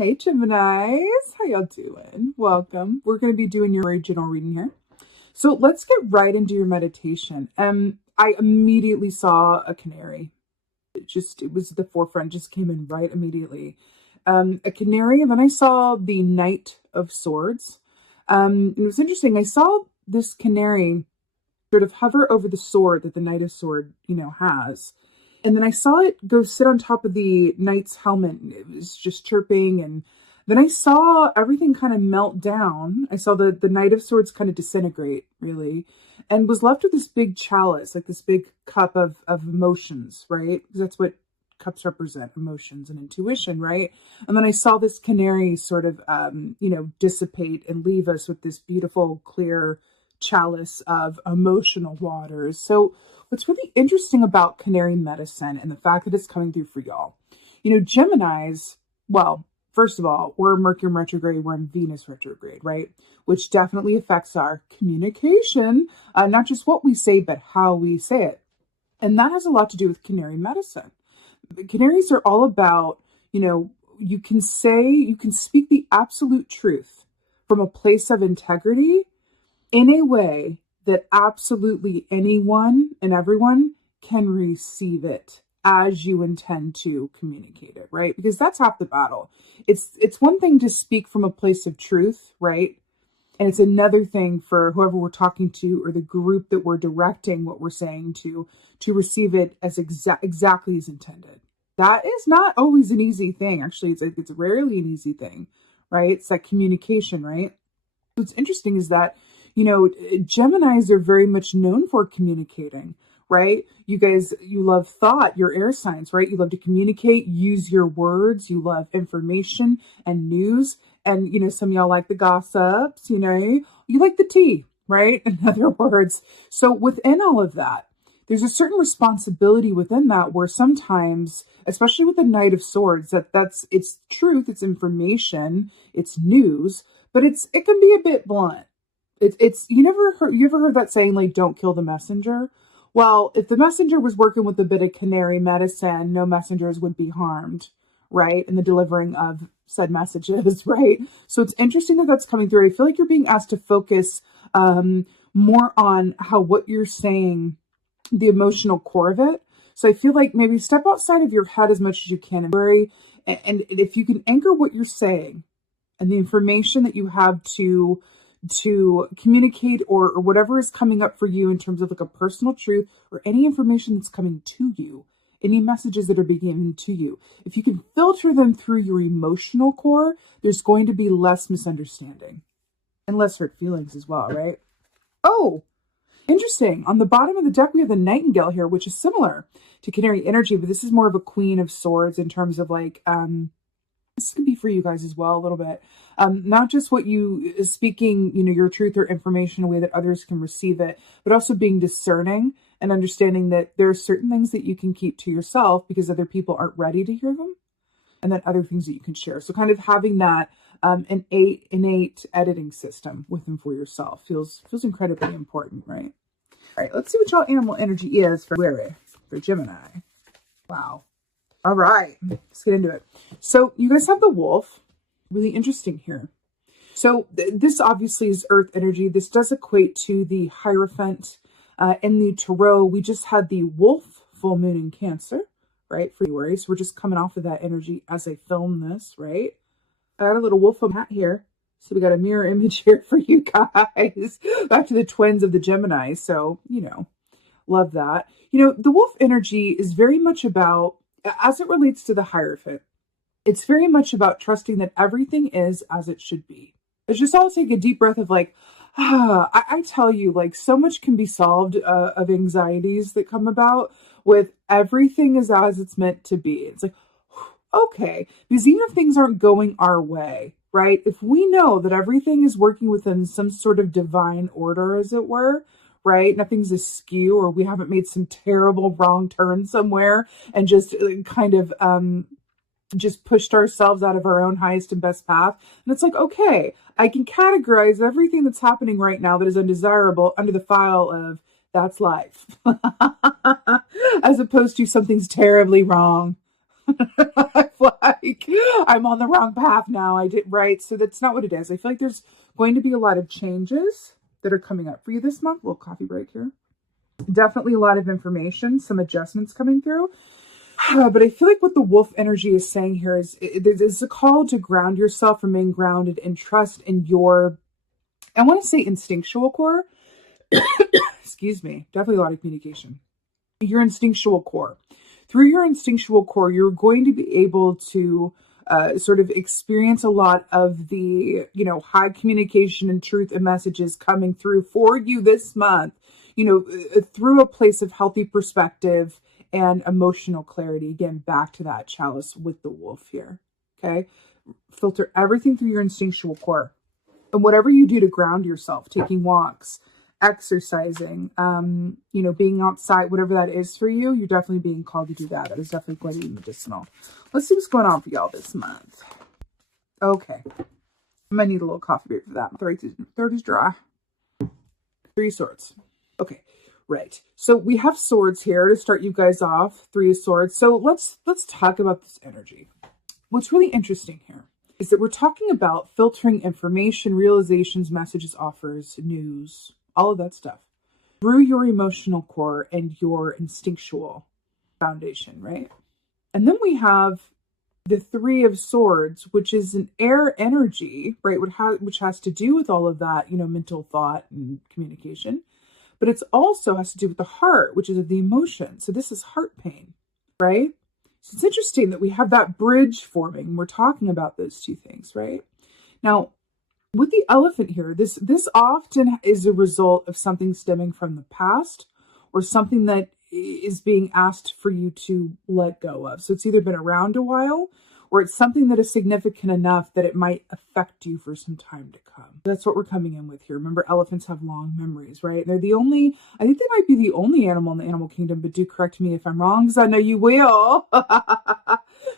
Hey Geminis, how y'all doing? Welcome. We're going to be doing your original reading here. So let's get right into your meditation. I immediately saw a canary. It was at the forefront, just came in right immediately. A canary, and then I saw the Knight of Swords. It was interesting. I saw this canary sort of hover over the sword that the Knight of Sword, has. And then I saw it go sit on top of the knight's helmet. It was just chirping. And then I saw everything kind of melt down. I saw the Knight of Swords kind of disintegrate, really. And was left with this big chalice, like this big cup of emotions, right? Because that's what cups represent, emotions and intuition, right? And then I saw this canary sort of, dissipate and leave us with this beautiful, clear chalice of emotional waters. So what's really interesting about canary medicine and the fact that it's coming through for y'all, Geminis, well, first of all, we're Mercury retrograde, we're in Venus retrograde, right? Which definitely affects our communication, not just what we say, but how we say it. And that has a lot to do with canary medicine. Canaries are all about, you can speak the absolute truth from a place of integrity in a way that absolutely anyone and everyone can receive it as you intend to communicate it, right? Because that's half the battle. It's one thing to speak from a place of truth, right? And it's another thing for whoever we're talking to or the group that we're directing what we're saying to receive it as exactly as intended. That is not always an easy thing. Actually, it's rarely an easy thing, right? It's that communication, right? What's interesting is that Geminis are very much known for communicating, right? You guys, you love thought, you're air signs, right? You love to communicate, use your words, you love information and news. And, some of y'all like the gossips, you like the tea, right? In other words. So within all of that, there's a certain responsibility within that where sometimes, especially with the Knight of Swords, it's truth, it's information, it's news, but it can be a bit blunt. You ever heard that saying, like, don't kill the messenger? Well, if the messenger was working with a bit of canary medicine, no messengers would be harmed, right? In the delivering of said messages, right? So it's interesting that that's coming through. I feel like you're being asked to focus more on what you're saying, the emotional core of it. So I feel like maybe step outside of your head as much as you can and if you can anchor what you're saying and the information that you have to communicate or whatever is coming up for you in terms of like a personal truth or any information that's coming to you, any messages that are being given to you. If you can filter them through your emotional core, there's going to be less misunderstanding and less hurt feelings as well, right? Oh, interesting. On the bottom of the deck, we have the Nightingale here, which is similar to Canary energy, but this is more of a Queen of Swords in terms of like, this can be for you guys as well a little bit. Not just what you speaking, your truth or information in a way that others can receive it, but also being discerning and understanding that there are certain things that you can keep to yourself because other people aren't ready to hear them, and then other things that you can share. So kind of having that innate editing system within for yourself feels incredibly important, right? All right, let's see what y'all animal energy is for Gemini. Wow. All right, let's get into it. So you guys have the wolf. Really interesting here. So this obviously is earth energy. This does equate to the Hierophant. In the Tarot, we just had the wolf full moon in Cancer, right, for February. So we're just coming off of that energy as I film this, right? I got a little wolf hat here. So we got a mirror image here for you guys. Back to the twins of the Gemini. So, love that. The wolf energy is very much about, as it relates to the Hierophant, it's very much about trusting that everything is as it should be. It's just all take a deep breath of like, I tell you, like so much can be solved of anxieties that come about with everything is as it's meant to be. It's like, okay, because even if things aren't going our way, right? If we know that everything is working within some sort of divine order, as it were, right? Nothing's askew or we haven't made some terrible wrong turn somewhere and just kind of just pushed ourselves out of our own highest and best path. And it's like, okay, I can categorize everything that's happening right now that is undesirable under the file of that's life, as opposed to something's terribly wrong. I'm like, I'm on the wrong path now. I did right. So that's not what it is. I feel like there's going to be a lot of changes that are coming up for you this month. A little coffee break here. Definitely a lot of information, some adjustments coming through. But I feel like what the wolf energy is saying here is it's a call to ground yourself, remain grounded, and trust in your, I want to say instinctual core. Excuse me. Definitely a lot of communication. Your instinctual core. Through your instinctual core, you're going to be able to sort of experience a lot of the, high communication and truth and messages coming through for you this month, through a place of healthy perspective and emotional clarity. Again, back to that chalice with the wolf here. Okay. Filter everything through your instinctual core. And whatever you do to ground yourself, taking walks, exercising, being outside, whatever that is for you, you're definitely being called to do that. That is definitely going to be medicinal. Let's see what's going on for y'all this month. Okay. I might need a little coffee break for that. Throat is dry. 3 swords. Okay. Right. So we have swords here to start you guys off. 3 of swords. So let's talk about this energy. What's really interesting here is that we're talking about filtering information, realizations, messages, offers, news, all of that stuff through your emotional core and your instinctual foundation, right? And then we have the 3 of swords, which is an air energy, right? Which has to do with all of that, mental thought and communication. But it's also has to do with the heart, which is the emotion. So this is heart pain, right? So it's interesting that we have that bridge forming. We're talking about those 2 things, right? Now, with the elephant here, this often is a result of something stemming from the past or something that is being asked for you to let go of. So it's either been around a while or it's something that is significant enough that it might affect you for some time to come. That's what we're coming in with here. Remember, elephants have long memories, right? They're I think they might be the only animal in the animal kingdom, but do correct me if I'm wrong, because I know you will,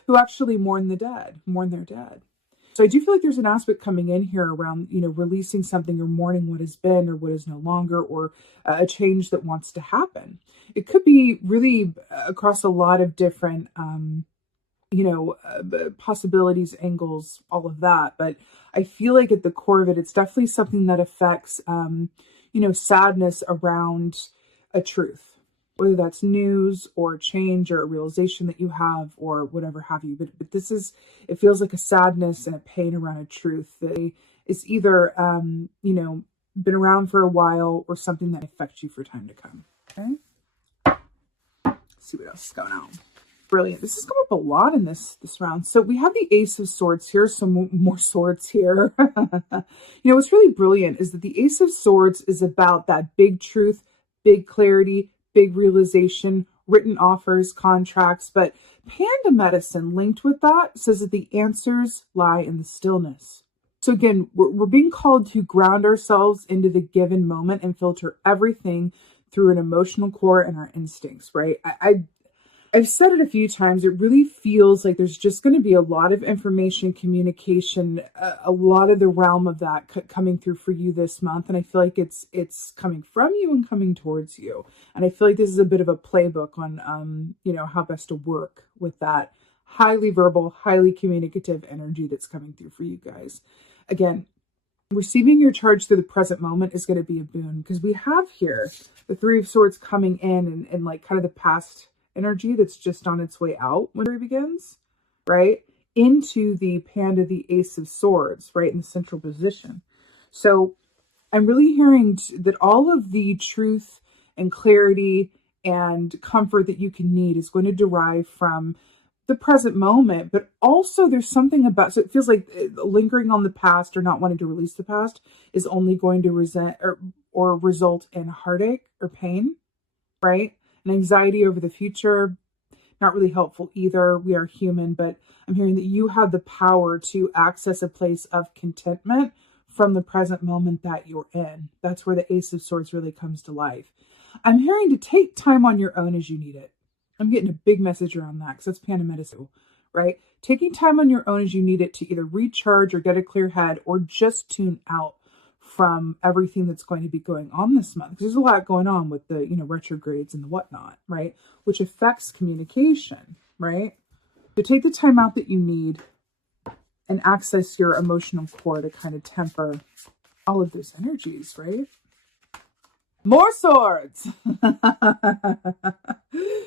who actually mourn their dead. So I do feel like there's an aspect coming in here around, releasing something or mourning what has been or what is no longer, or a change that wants to happen. It could be really across a lot of different, possibilities, angles, all of that. But I feel like at the core of it, it's definitely something that affects, sadness around a truth. Whether that's news or change or a realization that you have or whatever have you. But it feels like a sadness and a pain around a truth that is either, been around for a while or something that affects you for time to come. Okay. Let's see what else is going on. Brilliant. This has come up a lot in this round. So we have the Ace of Swords here. Some more swords here. What's really brilliant is that the Ace of Swords is about that big truth, big clarity, big realization, written offers, contracts, but panda medicine linked with that says that the answers lie in the stillness. So again, we're being called to ground ourselves into the given moment and filter everything through an emotional core and our instincts, right? I've said it a few times. It really feels like there's just going to be a lot of information, communication, a lot of the realm of that coming through for you this month. And I feel like it's coming from you and coming towards you. And I feel like this is a bit of a playbook on, how best to work with that highly verbal, highly communicative energy that's coming through for you guys. Again, receiving your charge through the present moment is going to be a boon because we have here the 3 of Swords coming in and like kind of the past energy that's just on its way out when it begins, right? Into the panda, the Ace of Swords, right? In the central position. So I'm really hearing that all of the truth and clarity and comfort that you can need is going to derive from the present moment, but also there's something about, so it feels like lingering on the past or not wanting to release the past is only going to resent or result in heartache or pain, right? And anxiety over the future, not really helpful either. We are human, but I'm hearing that you have the power to access a place of contentment from the present moment that you're in. That's where the Ace of Swords really comes to life. I'm hearing to take time on your own as you need it. I'm getting a big message around that because that's panda medicine, right? Taking time on your own as you need it to either recharge or get a clear head or just tune out from everything that's going to be going on this month. Because there's a lot going on with the, retrogrades and the whatnot, right? Which affects communication, right? So take the time out that you need and access your emotional core to kind of temper all of those energies, right? More swords.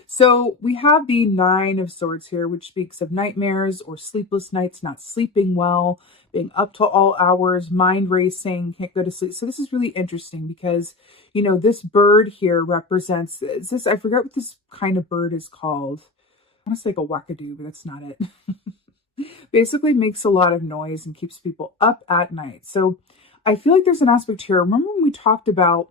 So we have the Nine of Swords here, which speaks of nightmares or sleepless nights, not sleeping well, being up till all hours, mind racing, can't go to sleep. So this is really interesting because, you know, this bird here represents, is this, I forget what this kind of bird is called. I want to say like a wackadoo, but that's not it. Basically makes a lot of noise and keeps people up at night. So I feel like there's an aspect here. Remember when we talked about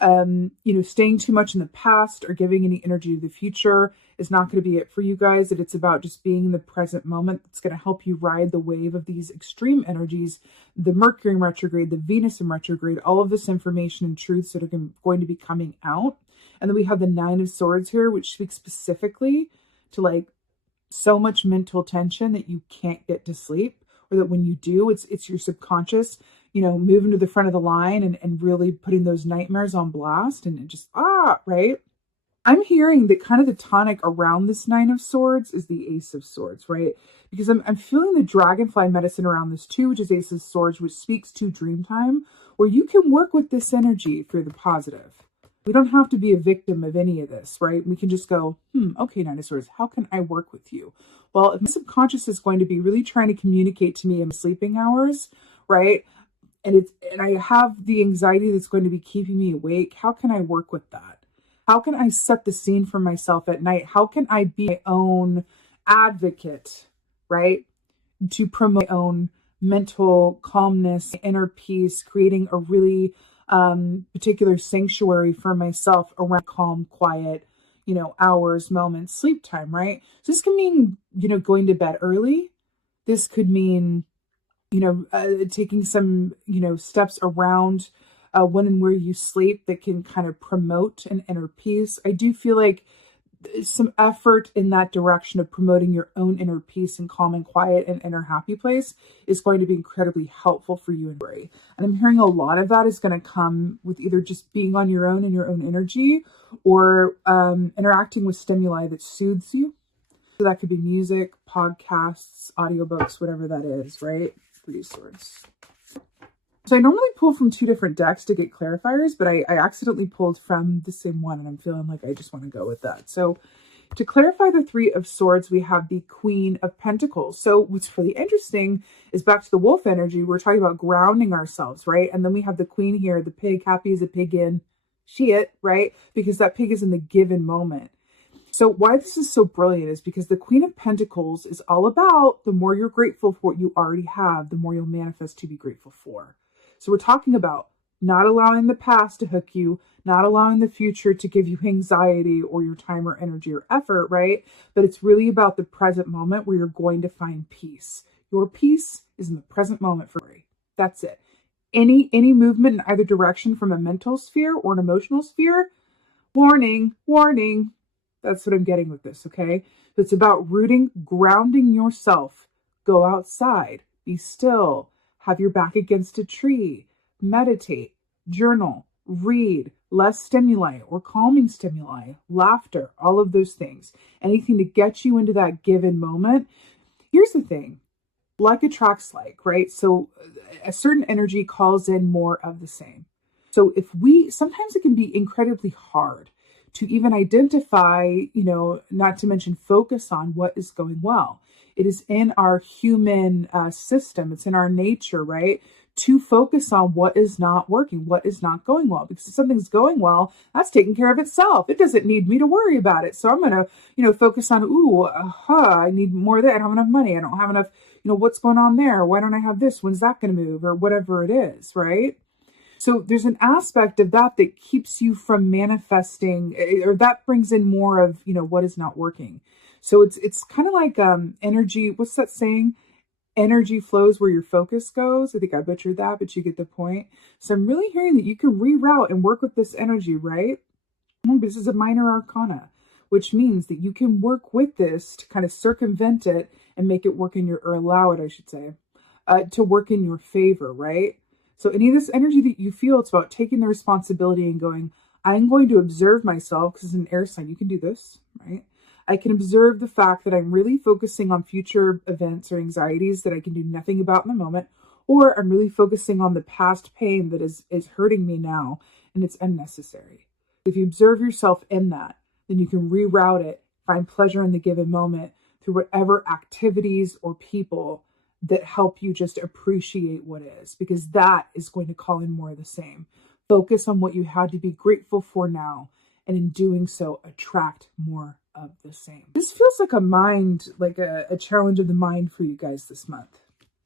you know, staying too much in the past or giving any energy to the future is not going to be it for you guys, that it's about just being in the present moment. It's going to help you ride the wave of these extreme energies, the Mercury in retrograde, the Venus in retrograde, all of this information and truths that are going to be coming out. And then we have the Nine of Swords here, which speaks specifically to like so much mental tension that you can't get to sleep, or that when you do, it's your subconscious, you know, moving to the front of the line and really putting those nightmares on blast and just, right? I'm hearing that kind of the tonic around this Nine of Swords is the Ace of Swords, right? Because I'm feeling the dragonfly medicine around this too, which is Ace of Swords, which speaks to dream time, where you can work with this energy for the positive. We don't have to be a victim of any of this, right? We can just go, okay, Nine of Swords, how can I work with you? Well, if my subconscious is going to be really trying to communicate to me in sleeping hours, right? And I have the anxiety that's going to be keeping me awake, how can I work with that? How can I set the scene for myself at night? How can I be my own advocate, right? To promote my own mental calmness, inner peace, creating a really particular sanctuary for myself around calm, quiet, you know, hours, moments, sleep time, right? So this can mean, you know, going to bed early. This could mean, you know, taking some, you know, steps around when and where you sleep that can kind of promote an inner peace. I do feel like some effort in that direction of promoting your own inner peace and calm and quiet and inner happy place is going to be incredibly helpful for you and Ray. And I'm hearing a lot of that is going to come with either just being on your own and your own energy, or interacting with stimuli that soothes you. So that could be music, podcasts, audiobooks, whatever that is, right? Three Swords. So I normally pull from two different decks to get clarifiers, but I accidentally pulled from the same one, and I'm feeling like I just want to go with that. So to clarify the Three of Swords, we have the Queen of Pentacles. So what's really interesting is back to the wolf energy. We're talking about grounding ourselves, right? And then we have the Queen here, the pig, happy as a pig in shit, right? Because that pig is in the given moment. So why this is so brilliant is because the Queen of Pentacles is all about the more you're grateful for what you already have, the more you'll manifest to be grateful for. So we're talking about not allowing the past to hook you, not allowing the future to give you anxiety or your time or energy or effort, right? But it's really about the present moment where you're going to find peace. Your peace is in the present moment for you. That's it. Any movement in either direction from a mental sphere or an emotional sphere, warning, warning. That's what I'm getting with this, okay? So it's about rooting, grounding yourself. Go outside, be still, have your back against a tree, meditate, journal, read, less stimuli or calming stimuli, laughter, all of those things. Anything to get you into that given moment. Here's the thing, like attracts like, right? So a certain energy calls in more of the same. So sometimes it can be incredibly hard to even identify, you know, not to mention focus on what is going well. It is in our human system. It's in our nature, right? To focus on what is not working, what is not going well. Because if something's going well, that's taking care of itself. It doesn't need me to worry about it. So I'm going to, you know, focus on, I need more of that. I don't have enough money. I don't have enough, you know, what's going on there? Why don't I have this? When's that going to move? Or whatever it is, right? So there's an aspect of that that keeps you from manifesting, or that brings in more of, you know, what is not working. So it's kind of like energy. What's that saying? Energy flows where your focus goes. I think I butchered that, but you get the point. So I'm really hearing that you can reroute and work with this energy, right? This is a minor arcana, which means that you can work with this to kind of circumvent it and make it work in your, or allow it, I should say, to work in your favor, right? So any of this energy that you feel, it's about taking the responsibility and going, I'm going to observe myself, because it's an air sign. You can do this, right? I can observe the fact that I'm really focusing on future events or anxieties that I can do nothing about in the moment, or I'm really focusing on the past pain that is hurting me now, and it's unnecessary. If you observe yourself in that, then you can reroute it, find pleasure in the given moment through whatever activities or people that help you just appreciate what is, because that is going to call in more of the same. Focus on what you had to be grateful for now, and in doing so, attract more of the same. This feels like a challenge of the mind for you guys this month.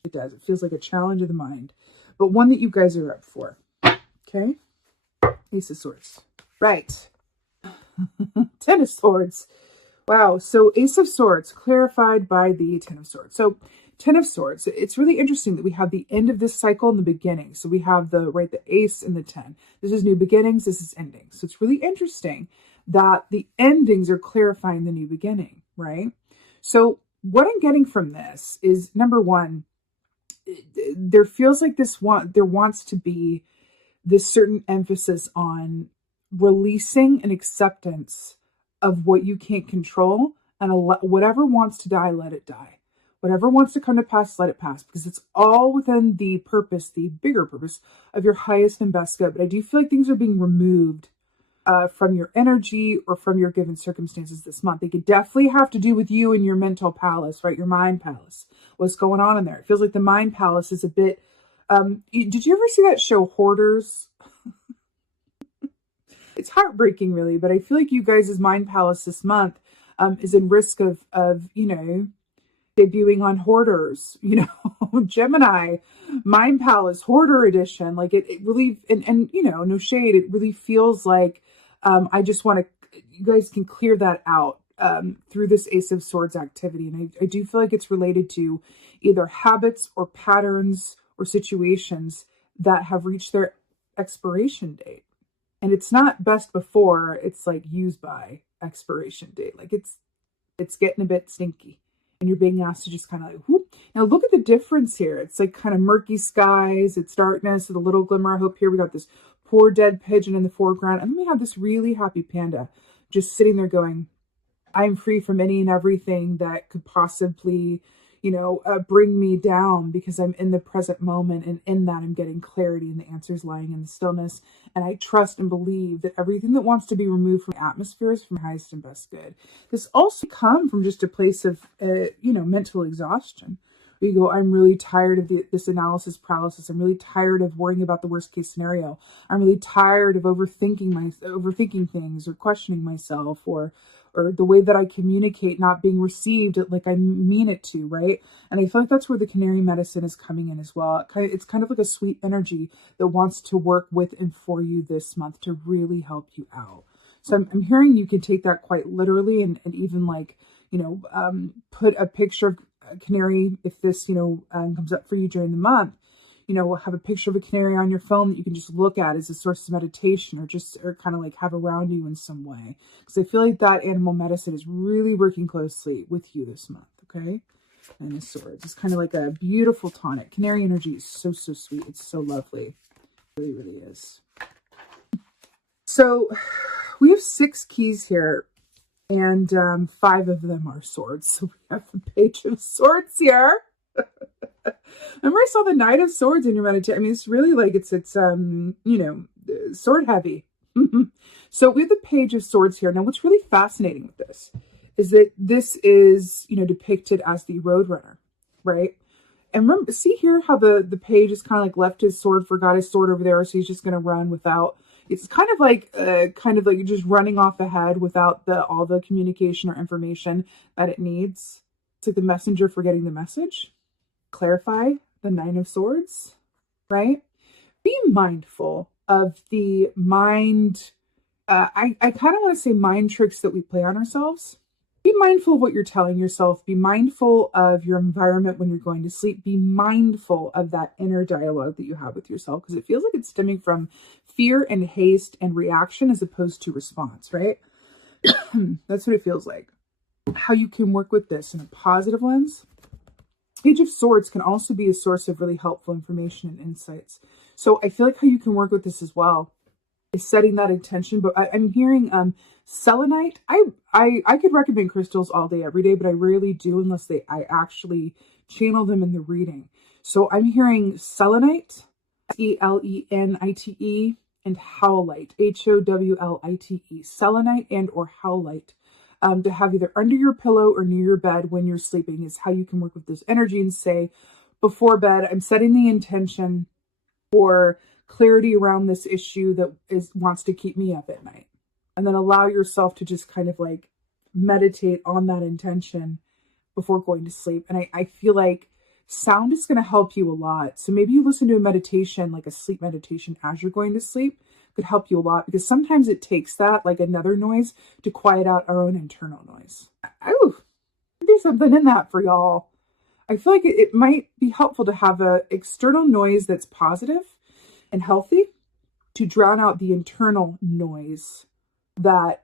It does. It feels like a challenge of the mind, but one that you guys are up for. Okay? Ace of Swords. Right. Ten of Swords. Wow. So Ace of Swords clarified by the Ten of Swords. So Ten of Swords. It's really interesting that we have the end of this cycle and the beginning. So we have the Ace and the 10. This is new beginnings. This is endings. So it's really interesting that the endings are clarifying the new beginning, right? So what I'm getting from this is, number one, there feels like there wants to be this certain emphasis on releasing and acceptance of what you can't control, and whatever wants to die, let it die. Whatever wants to come to pass, let it pass, because it's all within the purpose, the bigger purpose of your highest and best good. But I do feel like things are being removed from your energy or from your given circumstances this month. They could definitely have to do with you and your mental palace, right? Your mind palace. What's going on in there? It feels like the mind palace is a bit... did you ever see that show, Hoarders? It's heartbreaking, really, but I feel like you guys' mind palace this month is in risk of debuting on Hoarders, Gemini, Mind Palace, Hoarder Edition. Like it really, and no shade, it really feels like I just want to, you guys can clear that out through this Ace of Swords activity. And I do feel like it's related to either habits or patterns or situations that have reached their expiration date. And it's not best before, it's like use by expiration date. Like it's getting a bit stinky. And you're being asked to just kind of like, whoop. Now look at the difference here. It's like kind of murky skies. It's darkness with a little glimmer of hope here. We got this poor dead pigeon in the foreground. And then we have this really happy panda just sitting there going, I'm free from any and everything that could possibly, bring me down, because I'm in the present moment. And in that, I'm getting clarity, and the answers lying in the stillness. And I trust and believe that everything that wants to be removed from the atmosphere is from highest and best good. This also comes from just a place of, mental exhaustion. We go, I'm really tired of this analysis paralysis. I'm really tired of worrying about the worst case scenario. I'm really tired of overthinking things, or questioning myself, or the way that I communicate not being received like I mean it to, right? And I feel like that's where the canary medicine is coming in as well. It's kind of like a sweet energy that wants to work with and for you this month to really help you out. So I'm hearing you can take that quite literally, and even like, put a picture of a canary, if this, comes up for you during the month, have a picture of a canary on your phone that you can just look at as a source of meditation, or kind of like have around you in some way. Because I feel like that animal medicine is really working closely with you this month, okay? And the swords. It's kind of like a beautiful tonic. Canary energy is so, so sweet. It's so lovely. It really, really is. So we have 6 keys here, and 5 of them are swords. So we have the Page of Swords here. Remember, I saw the Knight of Swords in your meditation. I mean, it's really like it's sword heavy. So we have the Page of Swords here. Now, what's really fascinating with this is that this is, depicted as the Roadrunner, right? And remember, see here how the page is kind of like left his sword, forgot his sword over there, so he's just going to run without. It's kind of like you're just running off ahead without all the communication or information that it needs. It's like the messenger forgetting the message. Clarify the Nine of Swords, right? Be mindful of the mind. I kind of want to say mind tricks that we play on ourselves. Be mindful of what you're telling yourself. Be mindful of your environment when you're going to sleep. Be mindful of that inner dialogue that you have with yourself, because it feels like it's stemming from fear and haste and reaction as opposed to response, right? That's what it feels like. How you can work with this in a positive lens. Page of Swords can also be a source of really helpful information and insights. So I feel like how you can work with this as well is setting that intention. But I'm hearing Selenite, I could recommend crystals all day, every day, but I rarely do unless I actually channel them in the reading. So I'm hearing selenite, Selenite, and howlite, Howlite, selenite and or howlite. To have either under your pillow or near your bed when you're sleeping is how you can work with this energy and say, before bed, I'm setting the intention for clarity around this issue that wants to keep me up at night. And then allow yourself to just kind of like meditate on that intention before going to sleep. And I feel like sound is going to help you a lot. So maybe you listen to a meditation, like a sleep meditation as you're going to sleep, could help you a lot, because sometimes it takes that, like another noise, to quiet out our own internal noise. Oh, there's something in that for y'all. I feel like it might be helpful to have an external noise that's positive and healthy to drown out the internal noise that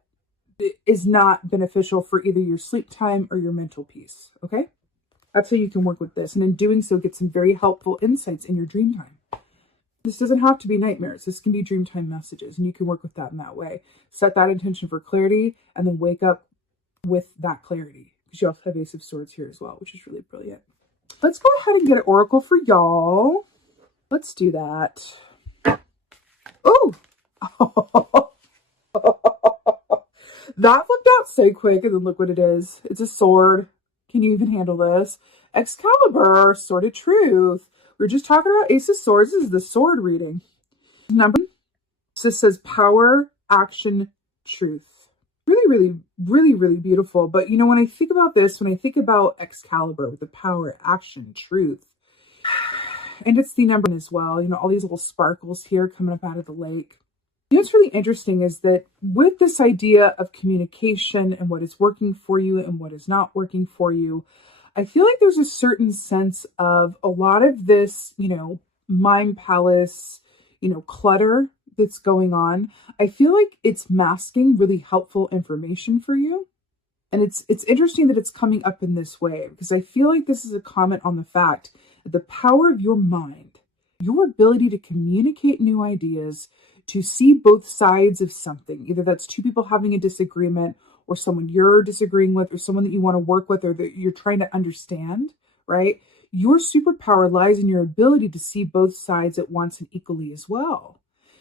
is not beneficial for either your sleep time or your mental peace. Okay? That's how you can work with this. And in doing so, get some very helpful insights in your dream time. This doesn't have to be nightmares. This can be dream time messages, and you can work with that in that way. Set that intention for clarity and then wake up with that clarity, because you also have Ace of Swords here as well, which is really brilliant. Let's go ahead and get an oracle for y'all. Let's do that. Oh! That flipped out so quick, and then look what it is. It's a sword. Can you even handle this? Excalibur, Sword of Truth. We were just talking about Ace of Swords. This is the sword reading. Number, this says power, action, truth. Really beautiful. But you know, when I think about this, when I think about Excalibur with the power, action, truth, and it's the number as well, you know, all these little sparkles here coming up out of the lake. You know, what's really interesting is that with this idea of communication and what is working for you and what is not working for you, I feel like there's a certain sense of a lot of this, you know, mind palace, you know, clutter that's going on. I feel like it's masking really helpful information for you. And it's interesting that it's coming up in this way, because I feel like this is a comment on the fact that the power of your mind, your ability to communicate new ideas, to see both sides of something, either that's two people having a disagreement or someone you're disagreeing with or someone that you want to work with or that you're trying to understand, right? Your superpower lies in your ability to see both sides at once and equally as well.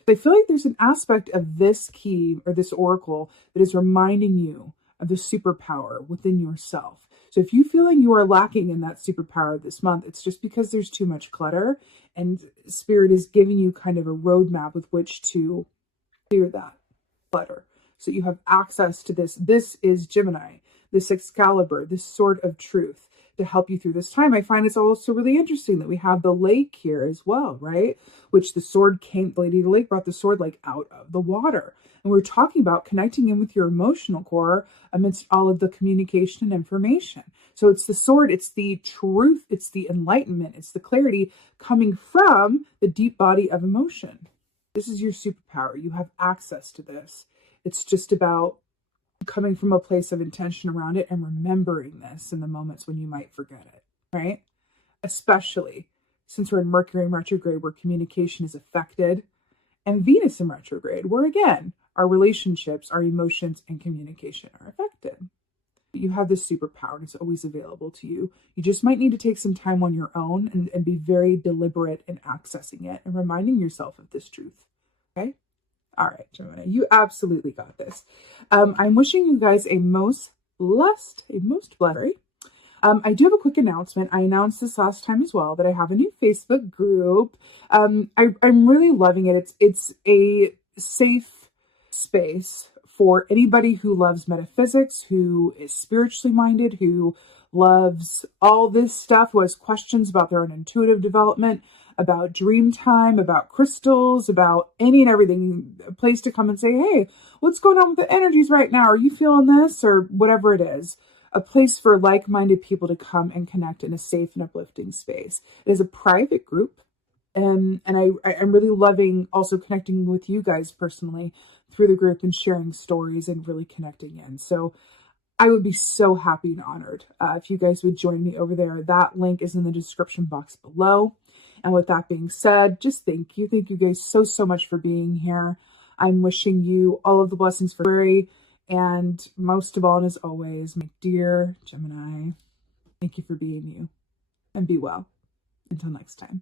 I feel like there's an aspect of this key or this oracle that is reminding you of the superpower within yourself. So if you feel like you are lacking in that superpower this month, it's just because there's too much clutter, and Spirit is giving you kind of a roadmap with which to clear that clutter. So you have access to this. This is Gemini, this Excalibur, this Sword of Truth to help you through this time. I find it's also really interesting that we have the lake here as well, right? Which the sword came, the Lady of the Lake brought the sword like out of the water. And we're talking about connecting in with your emotional core amidst all of the communication and information. So it's the sword, it's the truth, it's the enlightenment, it's the clarity coming from the deep body of emotion. This is your superpower. You have access to this. It's just about coming from a place of intention around it and remembering this in the moments when you might forget it, right? Especially since we're in Mercury in retrograde, where communication is affected, and Venus in retrograde, where again, our relationships, our emotions, and communication are affected. You have this superpower, and it's always available to you. You just might need to take some time on your own and be very deliberate in accessing it and reminding yourself of this truth, okay? All right, Gemini, you absolutely got this. I'm wishing you guys a most blessed. I do have a quick announcement. I announced this last time as well that I have a new Facebook group. I'm really loving it. It's a safe space for anybody who loves metaphysics, who is spiritually minded, who loves all this stuff, who has questions about their own intuitive development, about dream time, about crystals, about any and everything. A place to come and say, hey, what's going on with the energies right now? Are you feeling this? Or whatever it is. A place for like-minded people to come and connect in a safe and uplifting space. It is a private group. And I'm really loving also connecting with you guys personally through the group and sharing stories and really connecting in. So I would be so happy and honored if you guys would join me over there. That link is in the description box below. And with that being said, just thank you. Thank you guys so much for being here. I'm wishing you all of the blessings for February. And most of all, and as always, my dear Gemini, thank you for being you, and be well. Until next time.